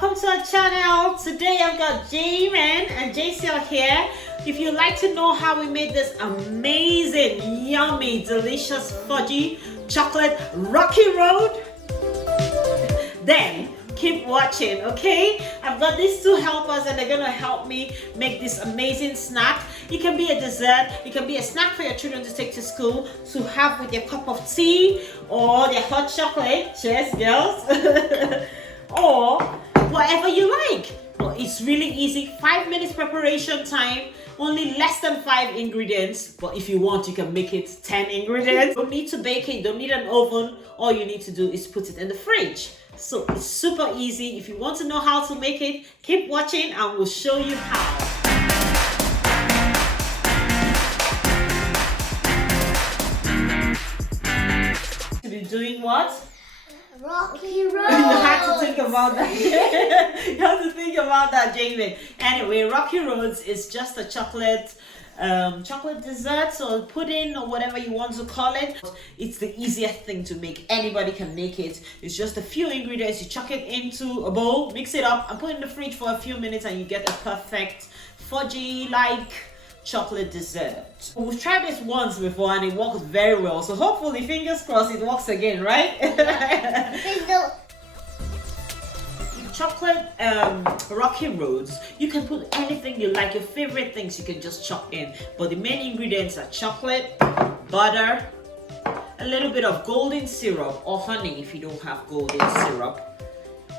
welcome to our channel. Today I've got Jamin and JCL here. If you'd like to know how we made this amazing, yummy, delicious fudgy chocolate rocky road, then keep watching, okay? I've got these two helpers and they're gonna help me make this amazing snack. It can be a dessert, it can be a snack for your children to take to school, to have with your cup of tea or their hot chocolate. Cheers, girls. Or whatever you like. Well, it's really easy. 5 minutes preparation time, only less than 5 ingredients. But if you want, you can make it 10 ingredients. You don't need to bake it, you don't need an oven. All you need to do is put it in the fridge. So it's super easy. If you want to know how to make it, keep watching and we'll show you how. To be doing what? Rocky road. You had to think about that. You have to think about that, Jamie. Anyway, Rocky Roads is just a chocolate dessert or pudding or whatever you want to call it. It's the easiest thing to make. Anybody can make it. It's just a few ingredients. You chuck it into a bowl, mix it up, and put it in the fridge for a few minutes, and you get a perfect fudgy-like chocolate dessert. We've tried this once before and it worked very well, so hopefully, fingers crossed, it works again, right? Yeah. Chocolate rocky roads, you can put anything you like, your favorite things you can just chuck in, but the main ingredients are chocolate, butter, a little bit of golden syrup or honey if you don't have golden syrup,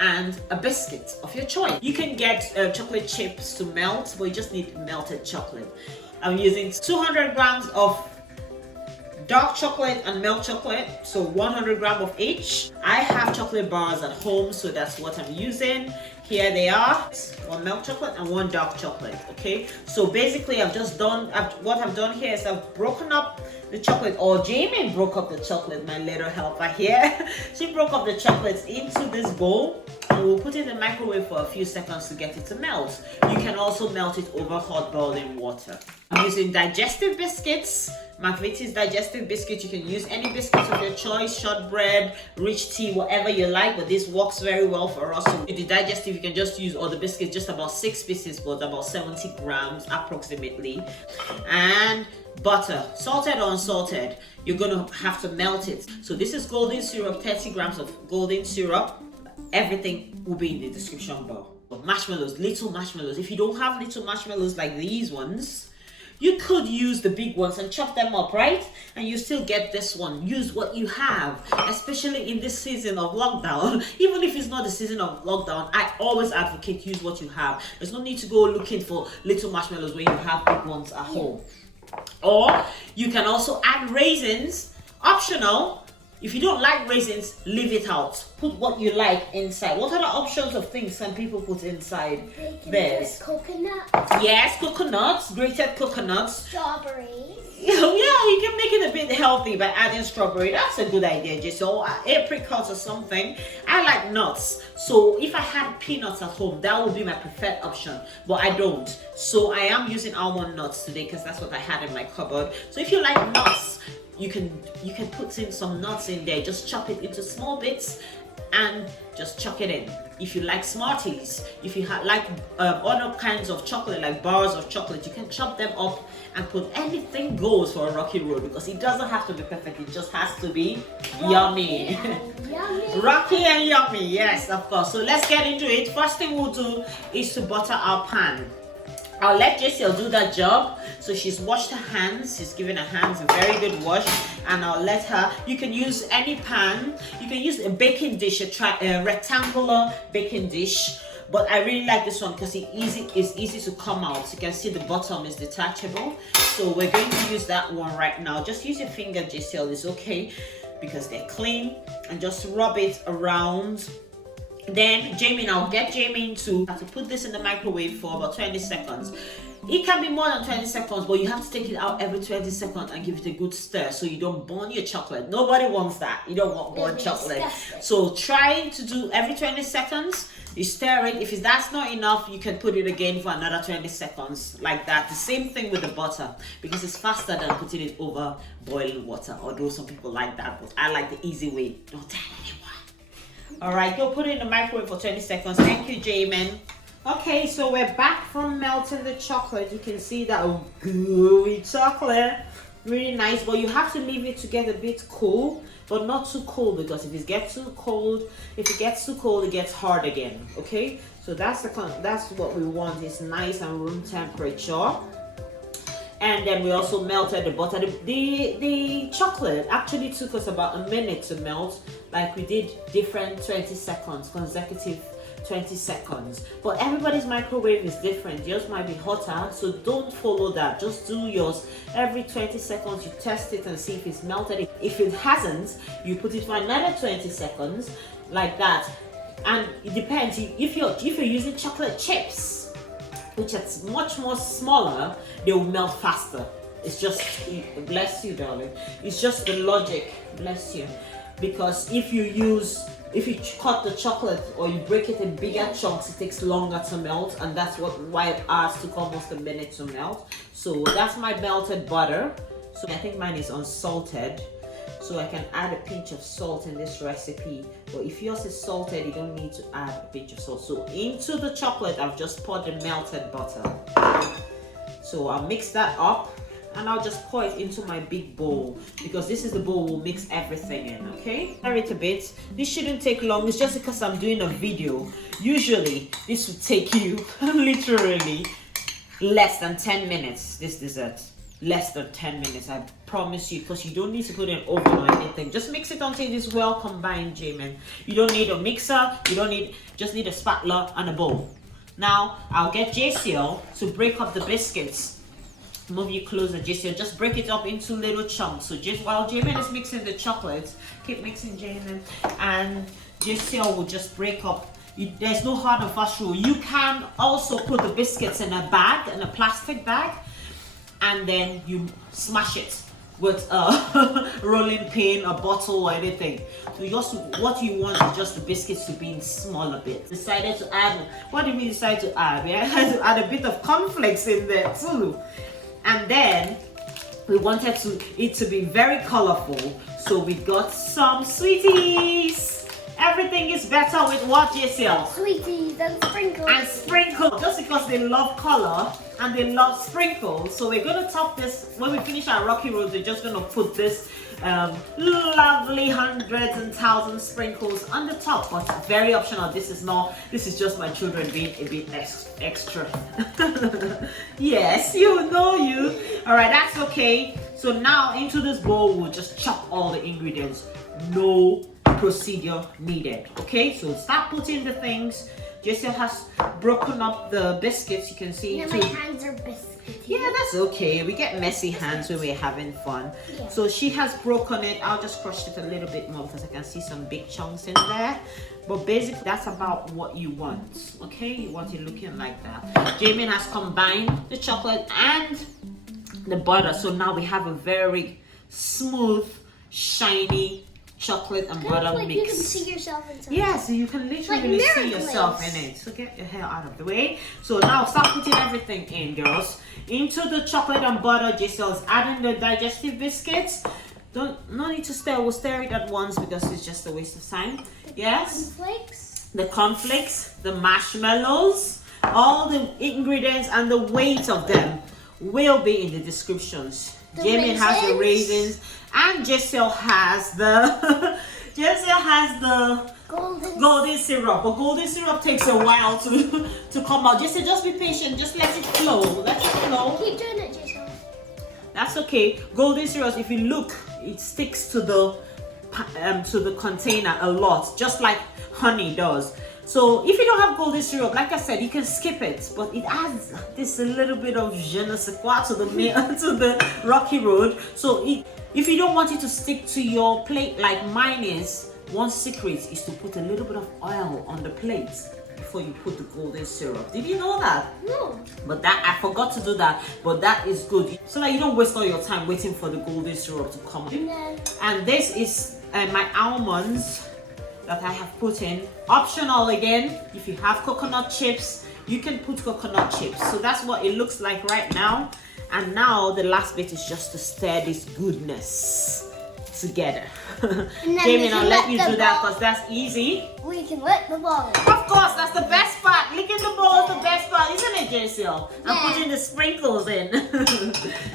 and a biscuit of your choice. You can get chocolate chips to melt, but you just need melted chocolate. I'm using 200 grams of dark chocolate and milk chocolate, so 100 grams of each. I have chocolate bars at home, so that's what I'm using. Here they are, 1 milk chocolate and 1 dark chocolate. Okay, so basically what I've done here is I've broken up the chocolate, or Jamie broke up the chocolate, my little helper here. She broke up the chocolates into this bowl and we'll put it in the microwave for a few seconds to get it to melt. You can also melt it over hot boiling water. I'm using digestive biscuits, McVitie's digestive biscuit. You can use any biscuits of your choice, shortbread, rich tea, whatever you like, but this works very well for us. So with the digestive, you can just use all the biscuits, just about 6 pieces, but about 70 grams approximately. And butter, salted or unsalted, you're gonna have to melt it. So this is golden syrup, 30 grams of golden syrup. Everything will be in the description bar. Marshmallows, little marshmallows. If you don't have little marshmallows like these ones, you could use the big ones and chop them up, right? And you still get this one. Use what you have, especially in this season of lockdown. Even if it's not the season of lockdown, I always advocate use what you have. There's no need to go looking for little marshmallows when you have big ones at home. Or you can also add raisins, optional. If you don't like raisins, leave it out. Put what you like inside. What other options of things can people put inside theirs? Coconut. Yes, coconuts, grated coconuts. Strawberries. Yeah, you can make it a bit healthy by adding strawberry. That's a good idea, just so apricots or something. I like nuts, so if I had peanuts at home, that would be my preferred option, but I don't. So I am using almond nuts today because that's what I had in my cupboard. So if you like nuts, you can put in some nuts in there. Just chop it into small bits and just chuck it in. If you like Smarties, if you like other kinds of chocolate, like bars of chocolate, you can chop them up and put anything goes for a rocky road, because it doesn't have to be perfect, it just has to be yummy. Yummy. Rocky and yummy, yes, of course. So let's get into it. First thing we'll do is to butter our pan. I'll let JCL do that job. So she's washed her hands, she's given her hands a very good wash, and I'll let her. You can use any pan, you can use a baking dish, a rectangular baking dish, but I really like this one because it's easy to come out. You can see the bottom is detachable, so we're going to use that one right now. Just use your finger, JCL, is okay because they're clean, and just rub it around. Then I'll get Jamie to put this in the microwave for about 20 seconds. It can be more than 20 seconds, but you have to take it out every 20 seconds and give it a good stir so you don't burn your chocolate. Nobody wants that. You don't want burnt chocolate. So try to do every 20 seconds. You stir it. If that's not enough, you can put it again for another 20 seconds, like that. The same thing with the butter, because it's faster than putting it over boiling water. Although some people like that, but I like the easy way. Don't tell anyone. All right, go put it in the microwave for 20 seconds. Thank you, Jamin. Okay, so we're back from melting the chocolate. You can see that gooey chocolate. Really nice, but you have to leave it to get a bit cool, but not too cold, because if it gets too cold, it gets hard again. Okay, so that's what we want. It's nice and room temperature. And then we also melted the butter. The chocolate actually took us about a minute to melt, like we did different 20 seconds, consecutive 20 seconds. But everybody's microwave is different. Yours might be hotter, so don't follow that. Just do yours. Every 20 seconds you test it and see if it's melted. If it hasn't, you put it for another 20 seconds, like that. And it depends. If you're using chocolate chips, which is much more smaller, they will melt faster. It's just, bless you, darling. It's just the logic, bless you. Because if you cut the chocolate or you break it in bigger chunks, it takes longer to melt, and that's why ours took almost a minute to melt. So that's my melted butter. So I think mine is unsalted. So I can add a pinch of salt in this recipe. But if yours is salted, you don't need to add a pinch of salt. So into the chocolate, I've just poured the melted butter. So I'll mix that up, and I'll just pour it into my big bowl, because this is the bowl we'll mix everything in, okay? Stir it a bit. This shouldn't take long. It's just because I'm doing a video. Usually, this would take you literally less than 10 minutes, this dessert. Less than 10 minutes, I promise you, because you don't need to put it in oven or anything. Just mix it until it's well combined, Jamin. You don't need a mixer, just need a spatula and a bowl. Now, I'll get JCL to break up the biscuits. Move you closer, JCL. Just break it up into little chunks. So just while Jamin is mixing the chocolates, keep mixing, Jamin, and JCL will just break up. There's no hard and fast rule. You can also put the biscuits in a bag, in a plastic bag, and then you smash it with a rolling pin, a bottle, or anything. So what you want is just the biscuits to be in smaller bits. Decided to add, what do you mean decided to add? We had to add a bit of cornflakes in there too. And then we wanted it to be very colorful, so we got some sweeties. Everything is better with what, JCL? Sweeties and sprinkles. And sprinkles, just because they love color and they love sprinkles. So we're gonna top this, when we finish our rocky road, we're just gonna put this lovely hundreds and thousands sprinkles on the top, but very optional. This is just my children being a bit extra. Yes, you know you. All right, that's okay. So now into this bowl, we'll just chop all the ingredients. No procedure needed. Okay, so start putting the things. Jessica has broken up the biscuits. You can see. Yeah, my hands are biscuits. Yeah, that's okay. We get messy hands when we're having fun. Yeah. So she has broken it. I'll just crush it a little bit more because I can see some big chunks in there. But basically, that's about what you want. Okay, you want it looking like that. Jamie has combined the chocolate and the butter. So now we have a very smooth, shiny chocolate and butter like mix. You can see yourself inside. Yeah, so you can literally like see yourself in it. So get your hair out of the way. So now start putting everything in, girls. Into the chocolate and butter, Giselle's adding the digestive biscuits. No need to stir. We'll stir it at once because it's just a waste of time. Yes. Cornflakes. The cornflakes, the marshmallows, all the ingredients and the weight of them will be in the descriptions. Jamie has the raisins, and Giselle has the golden syrup. But golden syrup takes a while to come out. Just be patient. Just let it flow. Let it flow. Keep doing it, Giselle. That's okay. Golden syrup, if you look, it sticks to the container a lot, just like honey does. So if you don't have golden syrup, like I said, you can skip it, but it adds this a little bit of je ne sais quoi to the rocky road. So if you don't want it to stick to your plate like mine is, one secret is to put a little bit of oil on the plate before you put the golden syrup. Did you know that? No. But I forgot to do that, but that is good. So that you don't waste all your time waiting for the golden syrup to come in. No. And this is my almonds that I have put in. Optional again, if you have coconut chips, you can put coconut chips. So that's what it looks like right now. And now the last bit is just to stir this goodness together. then we Jamie, I'll can let let you the do that ball- because that's easy. We can lick the ball. Of course, that's the best part. Licking the ball is the best part, isn't it, JCL? I'm Yeah. putting the sprinkles in.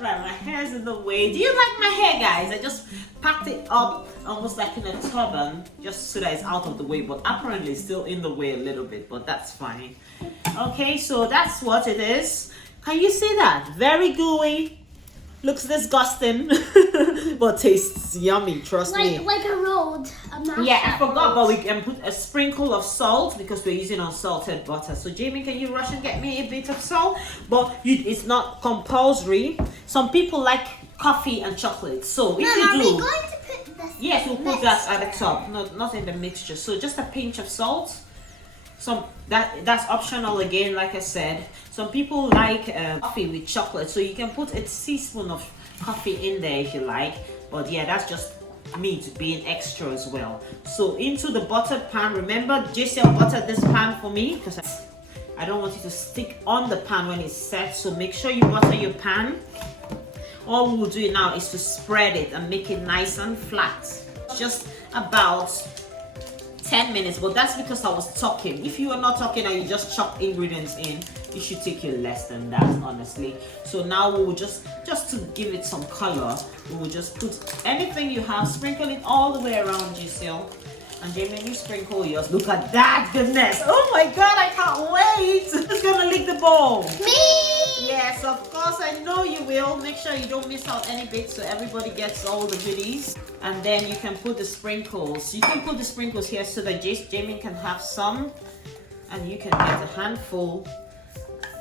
Right, my hair's in the way. Do you like my hair, guys? I just packed it up almost like in a turban, just so that it's out of the way. But apparently, it's still in the way a little bit, but that's fine. Okay, so that's what it is. Can you see that? Very gooey. Looks disgusting, but tastes yummy, trust me. Like a road. Yeah, I forgot, but we can put a sprinkle of salt because we're using unsalted butter. So Jamie, can you rush and get me a bit of salt? But it's not compulsory. Some people like coffee and chocolate. So if Mom, you are do, we going to put this? yes, we'll put that at the top, not in the mixture. So just a pinch of salt. That's optional again, like I said. Some people like coffee with chocolate, so you can put a teaspoon of coffee in there if you like. But yeah, that's just me being extra as well. So into the buttered pan. Remember, JCL buttered this pan for me because I don't want it to stick on the pan when it's set. So make sure you butter your pan. All we'll do now is to spread it and make it nice and flat. Just about 10 minutes, but that's because I was talking. If you are not talking and you just chop ingredients in, it should take you less than that, honestly. So now we will just to give it some color, we will just put anything you have, sprinkle it all the way around, Giselle. And Jamie, you sprinkle yours. Look at that goodness. Oh my god, I can't wait. Who's gonna lick the bowl? Me! Yes, of course, I know you will. Make sure you don't miss out any bits so everybody gets all the goodies. And then you can put the sprinkles. You can put the sprinkles here so that Jamie can have some. And you can get a handful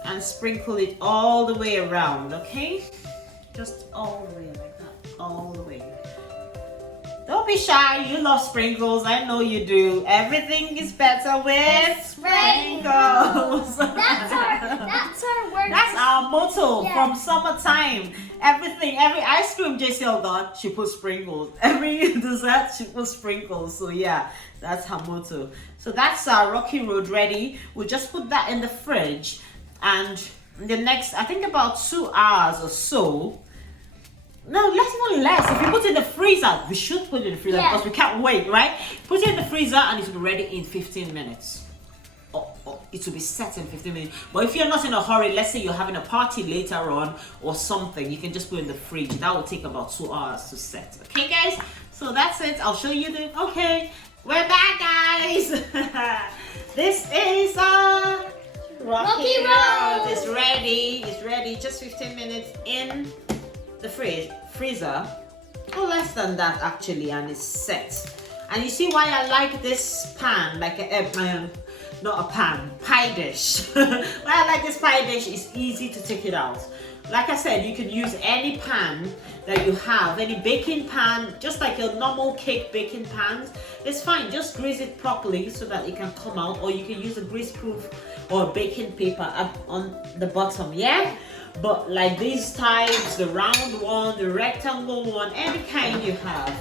and sprinkle it all the way around, okay? Just all the way like that, all the way. Don't be shy, you love sprinkles, I know you do. Everything is better with sprinkles. That's our word. That's our motto Yeah. from summertime. Every ice cream JCL got, she put sprinkles. Every dessert, she put sprinkles. So yeah, that's her motto. So that's our Rocky Road ready. We'll just put that in the fridge. And the next, I think about 2 hours or so. No, even less. If you put it in the freezer, we should put it in the freezer because we can't wait, right? Put it in the freezer and it will be ready in 15 minutes. Or it will be set in 15 minutes. But if you're not in a hurry, let's say you're having a party later on or something, you can just put it in the fridge. That will take about 2 hours to set. Okay, guys? So that's it. I'll show you the... Okay, we're back, guys. This is Rocky Road. It's ready. It's ready. Just 15 minutes in the freezer, or less than that actually, and it's set. And you see why I like this pan, like not a pan, pie dish. Why I like this pie dish is easy to take it out. Like I said, you can use any pan that you have, any baking pan, just like your normal cake baking pans. It's fine, just grease it properly so that it can come out, or you can use a grease-proof or baking paper up on the bottom, yeah? But like these types, the round one, the rectangle one, any kind you have,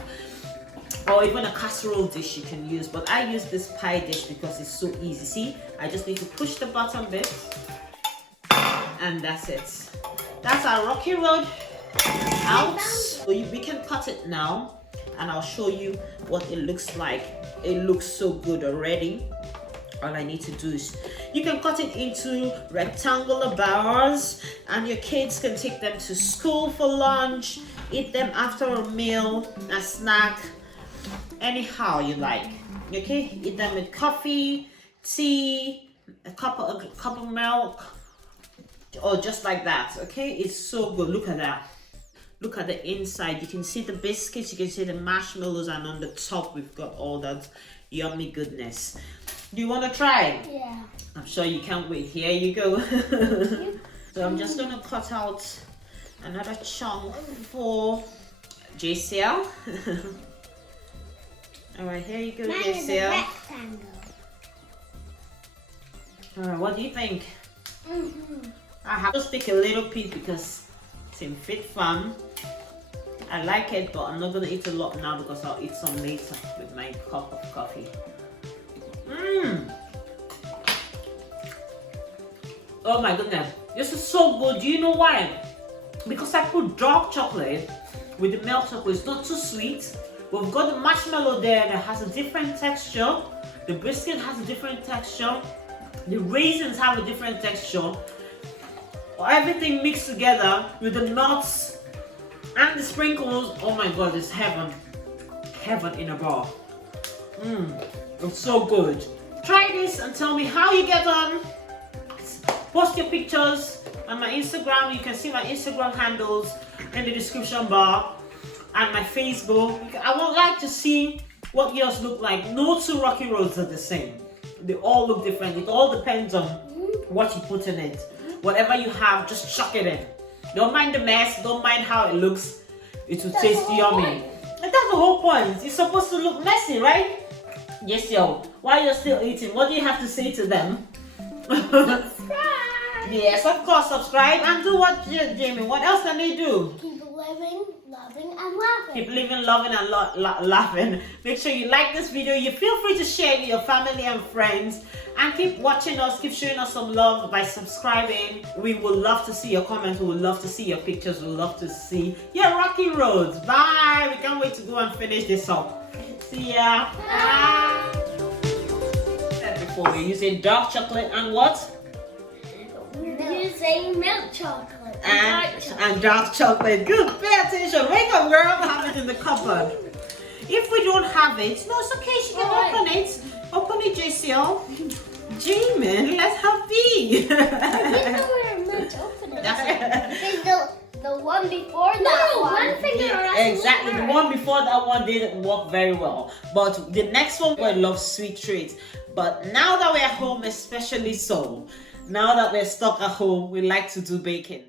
or even a casserole dish you can use. But I use this pie dish because it's so easy. See, I just need to push the bottom bit, and that's it. That's our Rocky Road out. So we can cut it now, and I'll show you what it looks like. It looks so good already. All I need to do is, you can cut it into rectangular bars and your kids can take them to school for lunch, eat them after a meal, a snack, anyhow you like. Okay, eat them with coffee, tea, a cup of milk, or just like that. Okay, it's so good. Look at that. Look at the inside. You can see the biscuits, you can see the marshmallows, and on the top we've got all that yummy goodness. Do you want to try? Yeah. I'm sure you can't wait. Here you go. So I'm just going to cut out another chunk for JCL. Alright, here you go, Mine is a JCL. rectangle. Alright, what do you think? I have to pick a little piece because it's in fit fun. I like it, but I'm not going to eat a lot now because I'll eat some later with my cup of coffee. Oh my goodness, this is so good. Do you know why? Because I put dark chocolate with the milk chocolate. It's not too sweet. We've got the marshmallow there that has a different texture. The biscuit has a different texture. The raisins have a different texture. Everything mixed together with the nuts and the sprinkles. Oh my god, it's heaven. Heaven in a bar. It's so good. Try this and tell me how you get on. Post your pictures on my Instagram. You can see my Instagram handles in the description bar, and my Facebook. I would like to see what yours look like. No two rocky roads are the same. They all look different. It all depends on what you put in it. Whatever you have, just chuck it in. Don't mind the mess. Don't mind how it looks. It will taste yummy. And that's the whole point. It's supposed to look messy, right? Yes, yo. While you're still eating, what do you have to say to them? Subscribe. Yes, of course, subscribe and do what, Jamie? What else can they do? Keep living, loving, and laughing. Keep living, loving, and laughing. Make sure you like this video. You feel free to share it with your family and friends. And keep watching us, keep showing us some love by subscribing. We would love to see your comments. We would love to see your pictures. We would love to see your rocky roads. Bye. We can't wait to go and finish this up. See ya. Bye. Before we're using dark chocolate and what? Using milk chocolate And dark chocolate. Good. Pay attention. Wake up, girl. Have it in the cupboard. If we don't have it, no, it's okay. She can open it. Open it, JCL. Jamin, let's have tea. I didn't know we were meant to open it. Because the one before that one finger. Yeah, exactly. The one before that one didn't work very well. But the next one, we love sweet treats. But now that we're home, especially so, now that we're stuck at home, we like to do baking.